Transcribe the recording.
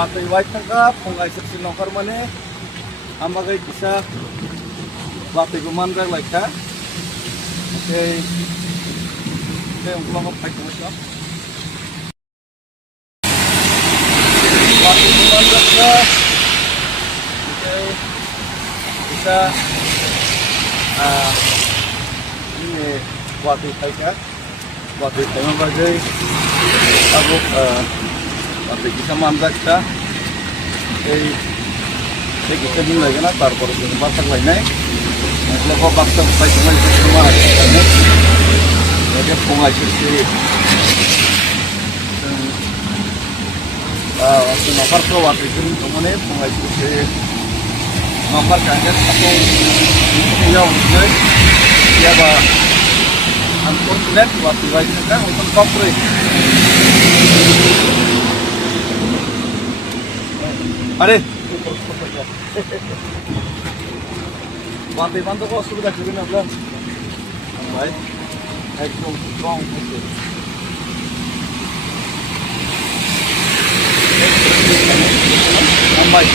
Watay white tangka pungai seksi nongkar mane amagai bisa watay guman rag laika. Oke. Oke, ulang apa itu mas? Watay guman rag ka. Oke. Bisa ini watay taika. Watay taika bagai aku watay bisa mandak ka. এই কিছুদিন লাগে না তারপরে বাচ্চা লাই নাই লোক বাচ্চা পাইছে না মারা গেছে ফোঙাইছে न'खरफ्राव आर्टिफिशियल दंमोन फंगायसे न'खर गायनाय थाखौ यावनै याबा अनफर्चुनेट वाटिबाय जोंना उन कमप्रे আরে বান্দে বান্দে অসুবিধা করবেন আপনার ভাই একদম স্ট্রং ভাই